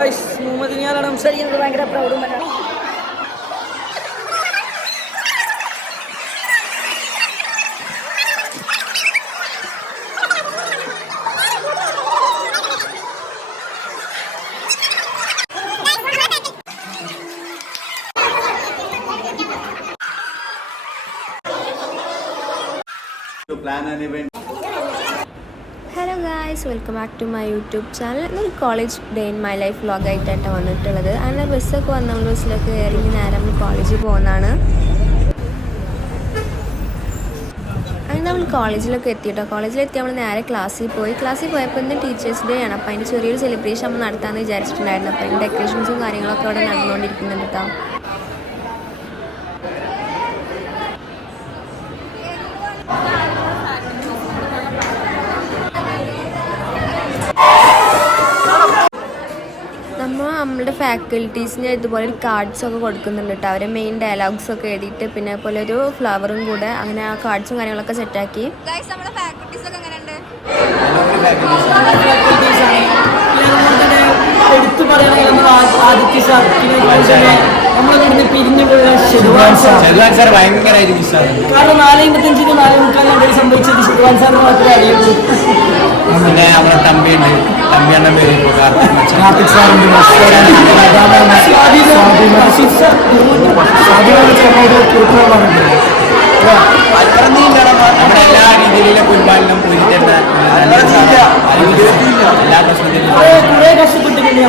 മുഹമ്മദിനിയാണ് സംസാരിക്കുന്നത്. ഭയങ്കര പ്രൗഢം തന്നെയാണ്. Hello guys, welcome back to my YouTube channel. ഇന്നൊരു college day in my life വ്ളോഗായിട്ടാണ് വന്നിട്ടുള്ളത്. അങ്ങനെ ബസ്സൊക്കെ വന്ന് നമ്മൾ ബസ്സിലൊക്കെ കയറി നേരെ നമ്മൾ കോളേജിൽ പോകുന്നതാണ്. അങ്ങനെ നമ്മൾ കോളേജിലൊക്കെ എത്തിയിട്ടോ. കോളേജിലെത്തി നമ്മൾ നേരെ ക്ലാസ്സിൽ പോയപ്പോൾ ഇന്ന് ടീച്ചേഴ്സ് ഡേ ആണ്. അപ്പോൾ അതിൻ്റെ ചെറിയൊരു സെലിബ്രേഷൻ നമ്മൾ നടത്താമെന്ന് വിചാരിച്ചിട്ടുണ്ടായിരുന്നു. അപ്പോൾ അതിൻ്റെ ഡെക്കറേഷൻസും കാര്യങ്ങളൊക്കെ അവിടെ നടന്നുകൊണ്ടിരിക്കുന്നുണ്ട് കേട്ടോ. നമ്മളുടെ ഫാക്കൽറ്റീസിന് ഇതുപോലെ ഒരു കാർഡ്സൊക്കെ കൊടുക്കുന്നുണ്ട് കേട്ടോ. അവരെ മെയിൻ ഡയലോഗ്സൊക്കെ എഴുതിയിട്ട് പിന്നെ പോലെ ഒരു ഫ്ലവറും കൂടെ അങ്ങനെ ആ കാർഡ്സും കാര്യങ്ങളൊക്കെ സെറ്റാക്കി. എടുത്തു പറയുകയാണെങ്കിൽ നമ്മൾ ആദിത്യ സാർ, നമ്മളിവിടുന്ന് പിരിഞ്ഞു പോയ ഷെർവാൻ സാർ ഭയങ്കരമായിട്ട് മിസ്സാണ്. കാരണം 4:55 4:45 സംഭവിച്ചത് ഷെർവാൻ സാറിന് മാത്രമേ അറിയുള്ളൂ. പിന്നെ നമ്മുടെ തമ്പിയുണ്ട്, തമ്പിയുടെ പേര് കാർത്തിക് സാറുണ്ട്, നമ്മുടെ എല്ലാ രീതിയിലുള്ള കുൽപാലനം എല്ലാ പ്രശ്നത്തിലും കുറെ കഷ്ടപ്പെട്ടിട്ടുണ്ട്.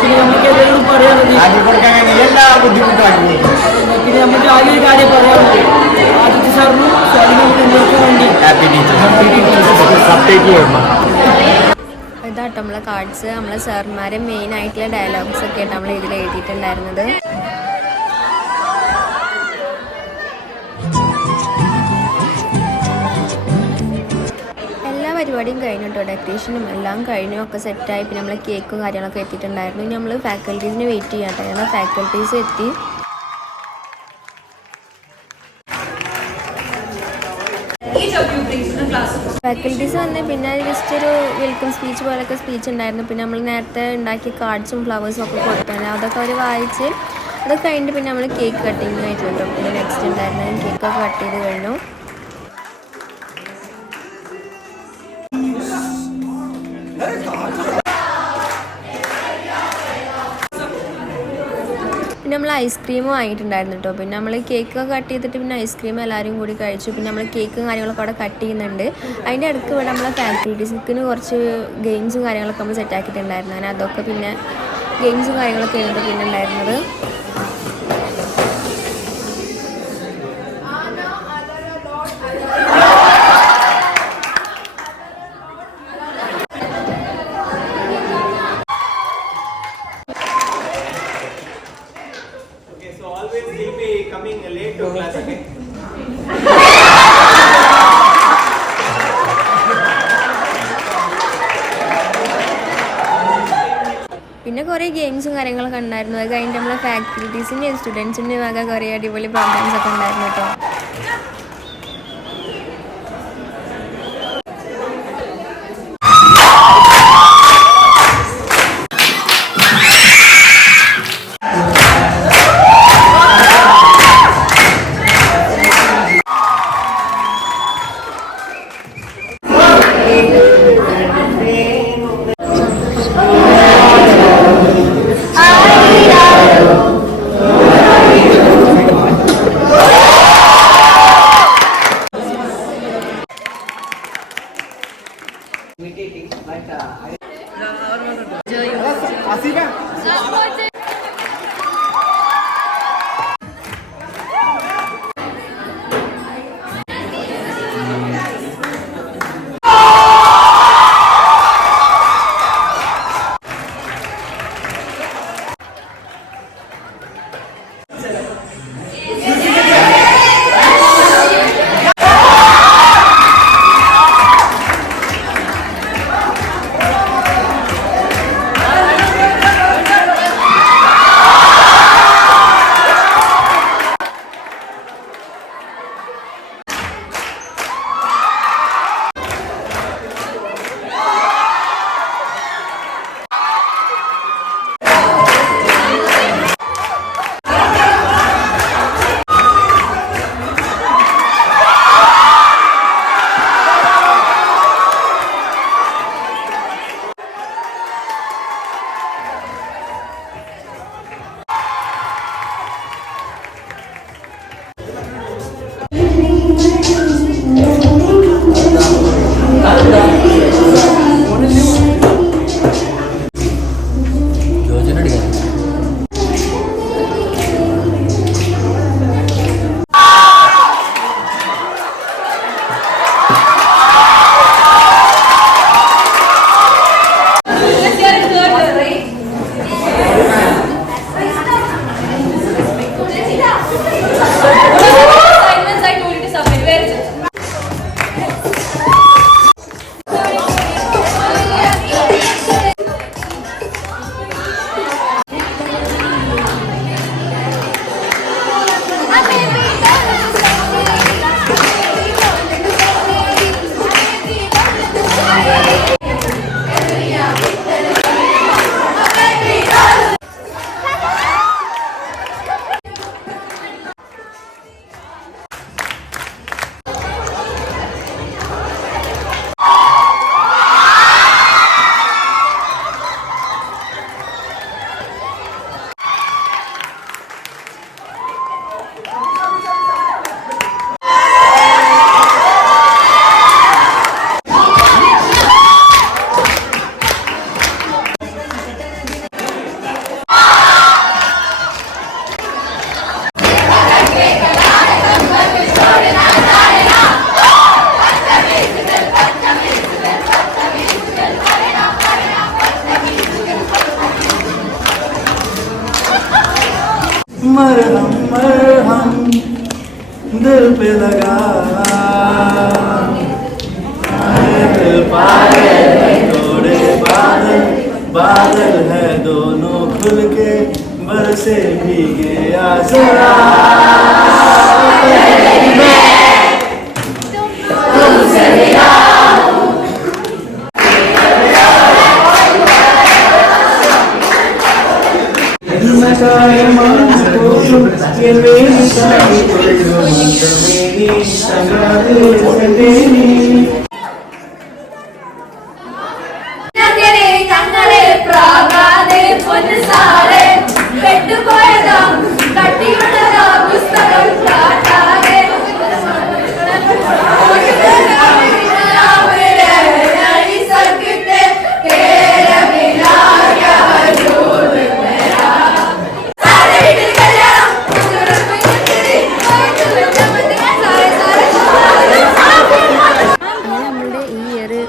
പിന്നെ നമുക്ക് എല്ലാവരും പറയാനുള്ളത് ആക്കി കൊടുക്കാൻ എല്ലാ ബുദ്ധിമുട്ടും ആക്കി കൊടുക്കും. പിന്നെ നമുക്ക് ആകെ ഒരു കാര്യം പറയാനുള്ളത്, ആദിത്യ സാറിനും സ്വാധീനങ്ങൾക്ക് വേണ്ടി ഇതാട്ടോ നമ്മളെ കാർഡ്സ്. നമ്മളെ സാർമാരെ മെയിൻ ആയിട്ടുള്ള ഡയലോഗ്സ് ഒക്കെ ആയിട്ട് നമ്മൾ ഇതിൽ എഴുതിയിട്ടുണ്ടായിരുന്നത്. എല്ലാ പരിപാടിയും കഴിഞ്ഞു കേട്ടോ. ഡെക്കറേഷനും എല്ലാം കഴിഞ്ഞു, ഒക്കെ സെറ്റായി. പിന്നെ നമ്മളെ കേക്കും കാര്യങ്ങളൊക്കെ എത്തിയിട്ടുണ്ടായിരുന്നു. ഇനി നമ്മൾ ഫാക്കൽറ്റീസിന് വെയിറ്റ് ചെയ്യാം കേട്ടോ. എന്നാൽ ഫാക്കൽറ്റീസ് എത്തി. ഫാക്കൽറ്റീസ് വന്ന് പിന്നെ ജസ്റ്റ് ഒരു വെൽക്കം സ്പീച്ച് പോലൊക്കെ സ്പീച്ച് ഉണ്ടായിരുന്നു. പിന്നെ നമ്മൾ നേരത്തെ ഉണ്ടാക്കിയ കാർഡ്സും ഫ്ലവേഴ്സും ഒക്കെ കൊടുത്താണ്. അതൊക്കെ അവർ വായിച്ച് അതൊക്കെ കഴിഞ്ഞിട്ട് പിന്നെ നമ്മൾ കേക്ക് കട്ടിങ് ആയിട്ടുണ്ട്. പിന്നെ നെക്സ്റ്റ് ഉണ്ടായിരുന്നു കേക്കൊക്കെ കട്ട് ചെയ്ത് കഴിഞ്ഞു. പിന്നെ നമ്മൾ ഐസ്ക്രീമും വാങ്ങിയിട്ടുണ്ടായിരുന്നു കേട്ടോ. പിന്നെ നമ്മൾ കേക്കൊക്കെ കട്ട് ചെയ്തിട്ട് പിന്നെ ഐസ്ക്രീം എല്ലാവരും കൂടി കഴിച്ചു. പിന്നെ നമ്മൾ കേക്കും കാര്യങ്ങളൊക്കെ അവിടെ കട്ട് ചെയ്യുന്നുണ്ട്. അതിൻ്റെ ഇടയ്ക്ക് ഇവിടെ നമ്മളെ ഫാക്കൽറ്റീസിന് കുറച്ച് ഗെയിംസും കാര്യങ്ങളൊക്കെ നമ്മൾ സെറ്റാക്കിയിട്ടുണ്ടായിരുന്നു. അങ്ങനെ അതൊക്കെ പിന്നെ ഗെയിംസും കാര്യങ്ങളൊക്കെ ആയിരുന്നു പിന്നെ ഉണ്ടായിരുന്നത്. പിന്നെ കുറേ ഗെയിംസും കാര്യങ്ങളൊക്കെ ഉണ്ടായിരുന്നു. അത് കഴിഞ്ഞിട്ട് നമ്മളെ ഫാക്കൽറ്റീസിൻ്റെ സ്റ്റുഡൻസിൻ്റെ വക കുറേ അടിപൊളി പ്രോഗ്രാംസ് ഒക്കെ ഉണ്ടായിരുന്നു കേട്ടോ. मरहम मरहम दिल पे लगा, दिल पागल है थोड़े बादल, बादल है दोनों खुल के बरसे भीगे आसरा।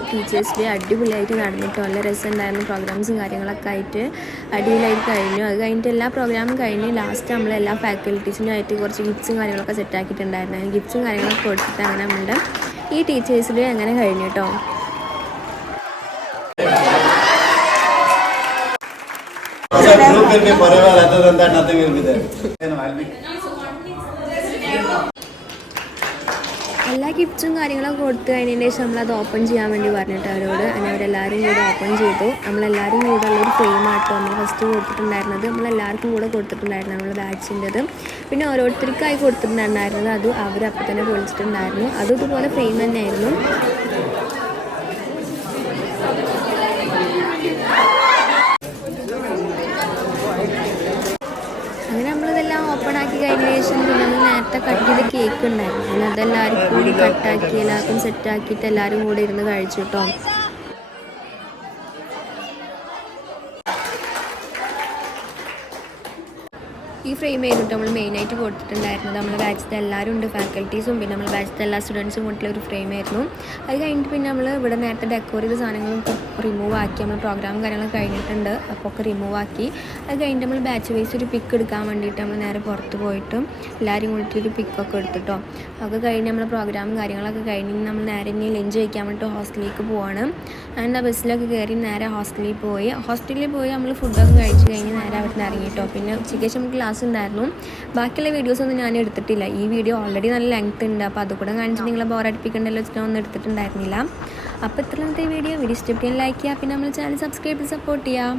ടീച്ചേഴ്സ് ഡേ അടിപൊളിയായിട്ട് നടന്നിട്ട് നല്ല രസമുണ്ടായിരുന്നു. പ്രോഗ്രാംസും കാര്യങ്ങളൊക്കെ ആയിട്ട് അടിപൊളിയായിട്ട് കഴിഞ്ഞു. അത് കഴിഞ്ഞിട്ട് എല്ലാ പ്രോഗ്രാമും കഴിഞ്ഞ് ലാസ്റ്റ് നമ്മളെല്ലാ ഫാക്കൽറ്റീസിനായിട്ട് കുറച്ച് ഗിഫ്റ്റ്സും കാര്യങ്ങളൊക്കെ സെറ്റ് ആക്കിയിട്ടുണ്ടായിരുന്നു. അതിന് ഗിഫ്റ്റ്സും കാര്യങ്ങളൊക്കെ കൊടുത്തിട്ട് അങ്ങനെ നമ്മുടെ ഈ ടീച്ചേഴ്സ് ഡേ അങ്ങനെ കഴിഞ്ഞു കേട്ടോ. എല്ലാ ഗിഫ്റ്റ്സും കാര്യങ്ങളൊക്കെ കൊടുത്തു കഴിഞ്ഞതിന് ശേഷം നമ്മളത് ഓപ്പൺ ചെയ്യാൻ വേണ്ടി പറഞ്ഞിട്ട് അവരോട്, അങ്ങനെ അവരെല്ലാവരും കൂടെ ഓപ്പൺ ചെയ്തു. നമ്മളെല്ലാവരും കൂടെ ഉള്ളൊരു ഫ്രെയിമായിട്ടോ നമ്മൾ ഫസ്റ്റ് കൊടുത്തിട്ടുണ്ടായിരുന്നത്. നമ്മളെല്ലാവർക്കും കൂടെ കൊടുത്തിട്ടുണ്ടായിരുന്നു നമ്മൾ ബാച്ചിൻ്റെത്. പിന്നെ ഓരോരുത്തർക്കായി കൊടുത്തിട്ടുണ്ടായിരുന്നത് അത് അവരപ്പം തന്നെ പൊളിച്ചിട്ടുണ്ടായിരുന്നു. അതും ഇതുപോലെ ഫ്രെയിം തന്നെയായിരുന്നു. അങ്ങനെ നമ്മളിതെല്ലാം ഓപ്പൺ ആക്കി കഴിഞ്ഞ ശേഷം പിന്നെ നമ്മൾ നേരത്തെ കട്ട് ചെയ്ത കേക്ക് ഉണ്ടായിരുന്നു. അതെല്ലാവർക്കും കൂടി കട്ടാക്കി എല്ലാവർക്കും സെറ്റാക്കിയിട്ട് എല്ലാവരും കൂടെ ഇരുന്ന് കഴിച്ചു കേട്ടോ. ഈ ഫ്രെയിം ചെയ്തിട്ട് നമ്മൾ മെയിനായിട്ട് കൊടുത്തിട്ടുണ്ടായിരുന്നത് നമ്മുടെ ബാച്ചിലത്തെ എല്ലാവരും ഉണ്ട്, ഫാക്കൽറ്റീസും പിന്നെ നമ്മൾ ബാച്ചിലത്തെ എല്ലാ സ്റ്റുഡൻസും കൊണ്ടുള്ള ഒരു ഫ്രെയിം ആയിരുന്നു. അത് കഴിഞ്ഞിട്ട് പിന്നെ നമ്മൾ ഇവിടെ നേരത്തെ ഡെക്കോർ ചെയ്ത സാധനങ്ങളൊക്കെ റിമൂവ് ആക്കി. നമ്മൾ പ്രോഗ്രാം കാര്യങ്ങളൊക്കെ കഴിഞ്ഞിട്ടുണ്ട്, അപ്പോൾ ഒക്കെ റിമൂവ് ആക്കി. അത് കഴിഞ്ഞിട്ട് നമ്മൾ ബാച്ച് വൈസ് ഒരു പിക്ക് എടുക്കാൻ വേണ്ടിയിട്ട് നമ്മൾ നേരെ പുറത്ത് പോയിട്ടും എല്ലാവരും കൂടിയിട്ട് ഒരു പിക്കൊക്കെ എടുത്തിട്ടോ. അതൊക്കെ കഴിഞ്ഞ് നമ്മൾ പ്രോഗ്രാമും കാര്യങ്ങളൊക്കെ കഴിഞ്ഞ് നമ്മൾ നേരെ ഇനി ലഞ്ച് കഴിക്കാൻ വേണ്ടിയിട്ട് ഹോസ്റ്റലിലേക്ക് പോവാണ്. അങ്ങനെ ബസ്സിലൊക്കെ കയറി നേരെ ഹോസ്റ്റലിൽ പോയി നമ്മൾ ഫുഡൊക്കെ കഴിച്ച് കഴിഞ്ഞ് നേരെ അവിടെ നിന്ന് ഇറങ്ങിയിട്ടോ. പിന്നെ ഉച്ചയ്ക്ക് ശേഷം ക്ലാസ് ഉണ്ടായിരുന്നു. ബാക്കിയുള്ള വീഡിയോസൊന്നും ഞാൻ എടുത്തിട്ടില്ല. ഈ വീഡിയോ ഓൾറെഡി നല്ല ലെങ്ത് ഉണ്ട്, അപ്പോൾ അതുകൂടെ കാണിച്ചിട്ട് നിങ്ങളെ ബോറടിപ്പിക്കണ്ടല്ലോ വെച്ചിട്ട് ഒന്നും എടുത്തിട്ടുണ്ടായിരുന്നില്ല. അപ്പോൾ ഇത്രത്തെ വീഡിയോ ഇഷ്ടപ്പെട്ടാൽ ലൈക്ക് ചെയ്യുക, പിന്നെ നമ്മൾ ചാനൽ സബ്സ്ക്രൈബ് ചെയ്ത് സപ്പോർട്ട് ചെയ്യാം.